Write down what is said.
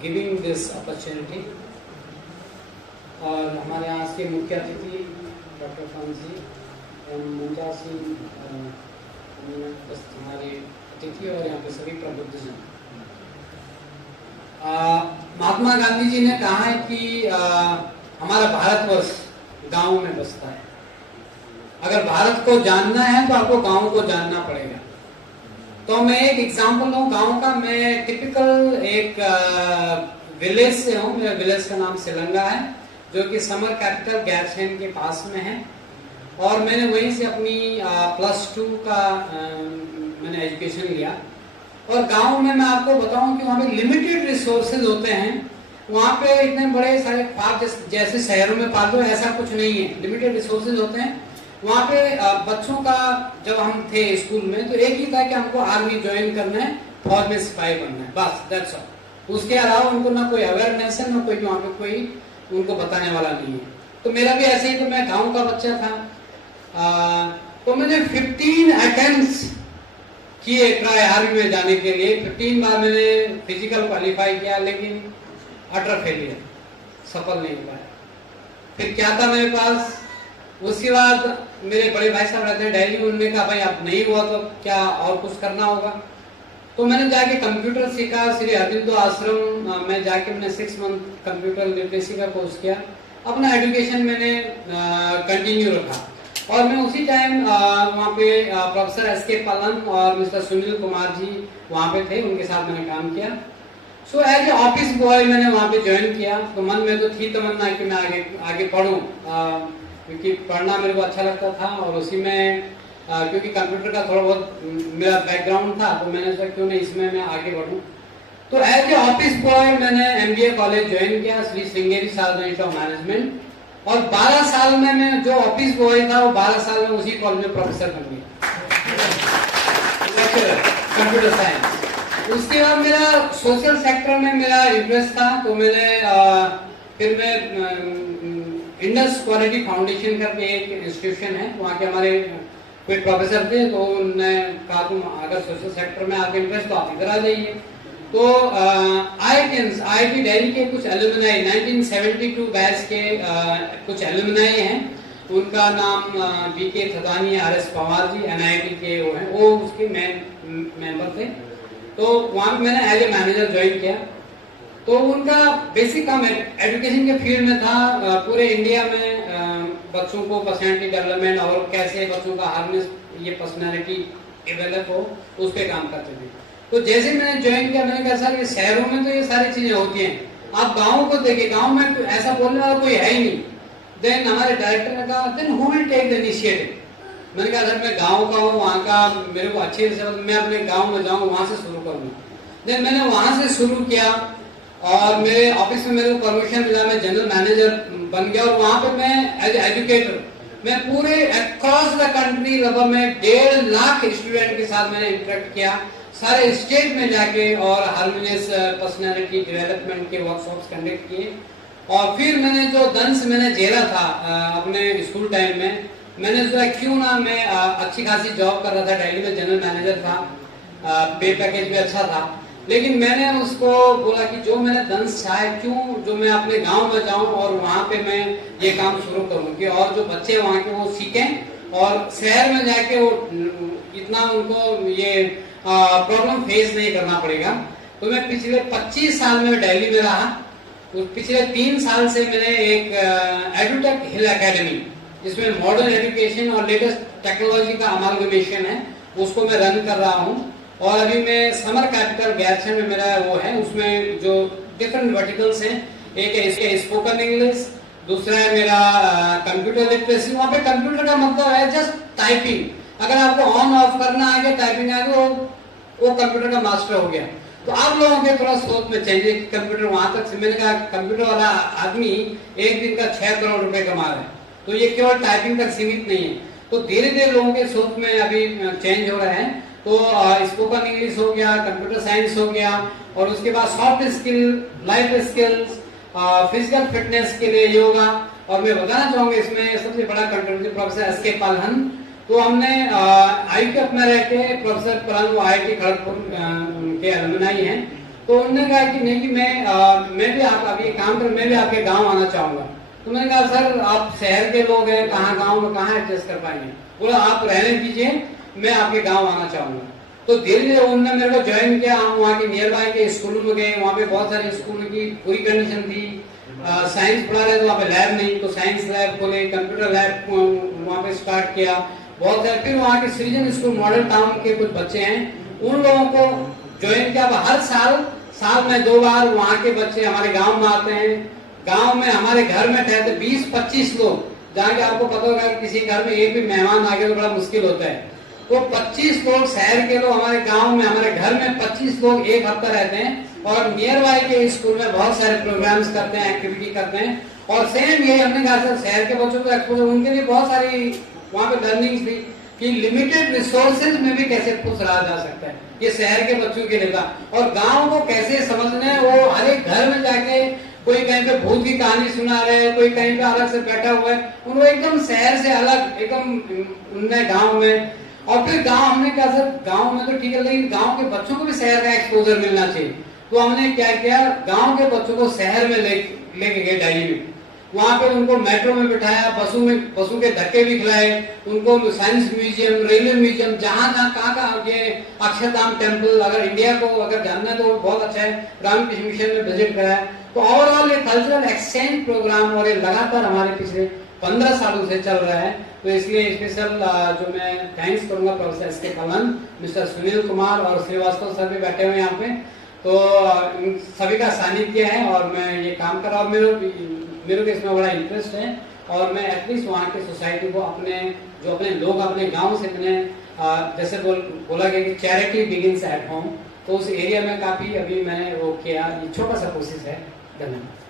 giving this opportunity. और हमारे यहाँ के मुख्य अतिथि डॉक्टर फांसी एवं मुंजा सिंह हमारे अतिथि और यहाँ पे सभी प्रबुद्धजन। महात्मा गांधी जी ने कहा है कि हमारा भारतवर्ष गांव में बसता है। अगर भारत को जानना है तो आपको गांव को जानना पड़ेगा। तो मैं एक एग्जांपल दूं गांव का। मैं टिपिकल एक विलेज से हूँ। मेरा विलेज का नाम सिलंगा है, जो कि समर कैपिटल गैरसैंण के पास में है। और मैंने वहीं से अपनी +2 का मैंने एजुकेशन लिया। और गांव में मैं आपको बताऊं कि वहाँ पे लिमिटेड रिसोर्सेज होते हैं। वहाँ पे इतने बड़े सारे पार्क जैसे शहरों में पार्क ऐसा कुछ नहीं है, लिमिटेड रिसोर्सेज होते हैं। वहाँ पे बच्चों का जब हम थे स्कूल में तो एक ही था कि हमको आर्मी ज्वाइन करना है, फौज में सिपाही बनना है, बस दैट्स ऑल। उसके अलावा उनको ना कोई अवेयरनेस है, ना कोई वहाँ पे कोई उनको बताने वाला नहीं है। तो मेरा भी ऐसे ही, तो मैं गाँव का बच्चा था। तो मैंने 15 अटेम्प्ट्स किए ट्राई आर्मी में जाने के लिए। 15 बार मैंने फिजिकल क्वालिफाई किया, लेकिन अटर फेलियर, सफल नहीं हो पाया। फिर क्या था मेरे पास, उसके बाद मेरे बड़े भाई साहब रहते हैं दिल्ली में, उन्होंने कहा भाई अब नहीं हुआ तो क्या और कुछ करना होगा। तो मैंने जाके कंप्यूटर सीखा। श्री अरविंदो आश्रम में जाके मैंने 6 मंथ कंप्यूटर लिटरेसी का कोर्स किया। अपना एजुकेशन मैंने कंटिन्यू रखा। और मैं उसी टाइम वहाँ पे प्रोफेसर एस.के. पालन और मिस्टर सुनील कुमार जी वहाँ पे थे, उनके साथ मैंने काम किया। So as a office boy मैंने वहाँ पे ज्वाइन किया। तो मन में तो थी तमन्ना कि मैं आगे पढ़ूँ, क्योंकि पढ़ना मेरे को अच्छा लगता था। और उसी में क्योंकि कंप्यूटर का थोड़ा बहुत मेरा बैकग्राउंड था, तो मैंने सोचा क्यों नहीं इसमें मैं आगे बढ़ूँ। तो एज ए ऑफिस बॉय मैंने MBA कॉलेज ज्वाइन किया, श्री श्रृंगेरी साधना इंस्टीट्यूट ऑफ मैनेजमेंट। और 12 साल में मैं जो ऑफिस बॉय था वो 12 साल में उसी कॉलेज में प्रोफेसर बन गया, लेक्चरर कंप्यूटर साइंस। उसके बाद मेरा सोशल सेक्टर में मेरा इंटरेस्ट था। तो मैंने फिर मैं इंडस क्वालिटी फाउंडेशन करके एक इंस्टीट्यूशन है, वहाँ के हमारे कोई प्रोफेसर थे, तो उन्होंने कहा तुम अगर सोशल सेक्टर में आपके इंटरेस्ट तो आप इधर आ जाइए। तो IIT दिल्ली के कुछ एलुमनाई 1972 बैच के कुछ एलुमनाई हैं। उनका नाम BK Thadani, RS Pawar ji NIT के वो हैं, वो उसके मेंबर थे। तो वहाँ मैंने एज ए मैनेजर ज्वाइन किया। तो उनका बेसिक काम एजुकेशन के फील्ड में था। पूरे इंडिया में बच्चों को पर्सनैलिटी डेवलपमेंट और कैसे बच्चों का हार्नेस ये पर्सनैलिटी डेवलप हो, उस पर काम करते थे। तो जैसे मैंने ज्वाइन किया, मैंने कहा सर ये शहरों में तो ये सारी चीजें होती हैं, आप गाँव को देखिए, गाँव में ऐसा बोलने वाला कोई है ही नहीं। देन हमारे डायरेक्टर ने कहा then who will take the initiative. मैंने कहा सर मैं गाँव का हूँ, वहाँ का मेरे को अच्छे से मैं अपने गाँव में जाऊँ, वहाँ से शुरू करूँगा। देन मैंने वहाँ से शुरू किया और मेरे ऑफिस में मेरे को प्रमोशन मिला, मैं जनरल मैनेजर बन गया। और वहाँ पे मैं एज एजुकेटर मैं पूरे अक्रॉस द कंट्री लगभग मैं 1.5 लाख स्टूडेंट के साथ मैंने इंटरेक्ट किया, सारे स्टेट में जाके, और हार्मोनियस पर्सनैलिटी डेवलपमेंट के वर्कशॉप्स कंडक्ट किए। और फिर मैंने जो दंश मैंने झेला था अपने स्कूल टाइम में, मैंने सोचा क्यों ना मैं अच्छी खासी जॉब कर रहा था, दिल्ली में जनरल मैनेजर था, पे पैकेज भी अच्छा था, लेकिन मैंने उसको बोला कि जो मैंने दंश चाहे क्यों जो मैं अपने गांव में जाऊं और वहां पे मैं ये काम शुरू करूं कि और जो बच्चे वहां के वो सीखें और शहर में जाके वो इतना उनको ये प्रॉब्लम फेस नहीं करना पड़ेगा। तो मैं पिछले 25 साल में दिल्ली में रहा। तो पिछले 3 साल से मैंने एक एडुटेक हिल एकेडमी, जिसमें मॉडर्न एजुकेशन और लेटेस्ट टेक्नोलॉजी का अमालगमेशन है, उसको मैं रन कर रहा हूँ। और अभी मैं समर कैपिटल गैरसैंण में मेरा वो है, उसमें जो डिफरेंट वर्टिकल्स हैं, एक है स्पोकन इंग्लिश, दूसरा है मेरा कंप्यूटर लिटरेसी। वहाँ पे कंप्यूटर का मतलब है जस्ट टाइपिंग। अगर आपको ऑन ऑफ करना आ गया, टाइपिंग आ गया, वो कंप्यूटर का मास्टर हो गया। तो आप लोगों के थोड़ा सोच में चाहिए कि कंप्यूटर वहां तक से, मैंने कहा कंप्यूटर वाला आदमी एक दिन का 6 करोड़ रुपए कमा रहा है, तो ये केवल टाइपिंग तक सीमित नहीं है। तो धीरे धीरे लोगों के सोच में अभी चेंज हो रहे हैं। तो स्पोकन इंग्लिश हो गया, कंप्यूटर साइंस हो गया, और उसके बाद soft skill, life skills, physical fitness के लिए योगा। और मैं बताना चाहूंगा इसमें सबसे बड़ा कंट्रीब्यूटर प्रोफेसर एस.के. पालन। तो हमने IIT में रह के प्रोफेसर पालन IIT खड़गपुर के अलुमनाई हैं, तो उन्होंने कहा कि नहीं कि मैं भी आप अभी काम कर, मैं भी आपके गांव आना चाहूंगा। तो मैंने कहा सर आप शहर के लोग हैं, कहाँ गांव में कहाँ एडजस्ट कर पाएंगे। बोला आप रहने दीजिए, मैं आपके गांव आना चाहूंगा। तो धीरे धीरे उन्होंने मेरे को ज्वाइन किया। हम वहाँ के नियर बाय के स्कूल में गए, वहाँ पे बहुत सारे स्कूल की पूरी कंडीशन थी। साइंस पढ़ा रहे तो वहाँ पे लैब नहीं, तो साइंस लैब खोले, कंप्यूटर लैब वहाँ पे स्टार्ट किया बहुत सारे। फिर वहाँ के सृजन स्कूल मॉडल टाउन के कुछ बच्चे हैं, उन लोगों को ज्वाइन किया। हर साल में 2 बार वहाँ के बच्चे हमारे गाँव में आते हैं। गांव में हमारे घर में ठहरते 20-25 लोग, जहाँ आपको पता होगा कि किसी घर में एक भी मेहमान आ गया तो बड़ा मुश्किल होता है। तो 25 लोग शहर के लोग हमारे गांव में, हमारे घर में 25 लोग एक हफ्ता रहते हैं और नियर बाय के स्कूल में बहुत सारे प्रोग्राम्स करते हैं, एक्टिविटी करते हैं। और सेम ये हमने कहा सर शहर के बच्चों को एक्सपोजर, उनके लिए बहुत सारी वहाँ पे लर्निंग थी कि लिमिटेड रिसोर्सेज में भी कैसे खुश रहा जा सकता है, ये शहर के बच्चों के लिए था। और गाँव को कैसे समझना है, वो हर एक घर में जाके कोई कहीं पे भूत की कहानी सुना रहे हैं, कोई कहीं पे अलग से बैठा हुआ है, उनको एकदम शहर से अलग एकदम उनने गांव में। और फिर गांव हमने कहा सर गांव में तो ठीक है, लेकिन गांव के बच्चों को भी शहर का एक्सपोजर मिलना चाहिए। तो हमने क्या किया, गांव के बच्चों को शहर में लेके गए दिल्ली में। वहां पे उनको मेट्रो में बिठाया, बसों के धक्के भी खिलाए, उनको साइंस म्यूजियम, रेलवे म्यूजियम, जहाँ कहाँ ये अक्षरधाम टेम्पल, अगर इंडिया को अगर जानना है तो बहुत अच्छा है, रामकृष्ण मिशन में विजिट कराया। तो ओवरऑल ये कल्चरल एक्सचेंज प्रोग्राम और ये लगातार हमारे पिछले 15 सालों से चल रहा है। तो इसलिए स्पेशल जो मैं थैंक्स करूंगा प्रोफेसर एस के कलन, मिस्टर सुनील कुमार और श्रीवास्तव सर भी बैठे हुए यहाँ पे। तो इन सभी का सानिध्य है और मैं ये काम कर रहा हूँ, मेरे को इसमें बड़ा इंटरेस्ट है। और मैं एटलीस्ट वहाँ की सोसाइटी को अपने लोग अपने गाँव से जैसे बोला गया कि चैरिटी बिगिंस एट होम, तो उस एरिया में काफी अभी मैंने वो किया, ये छोटा सा कोशिश है। धन्यवाद।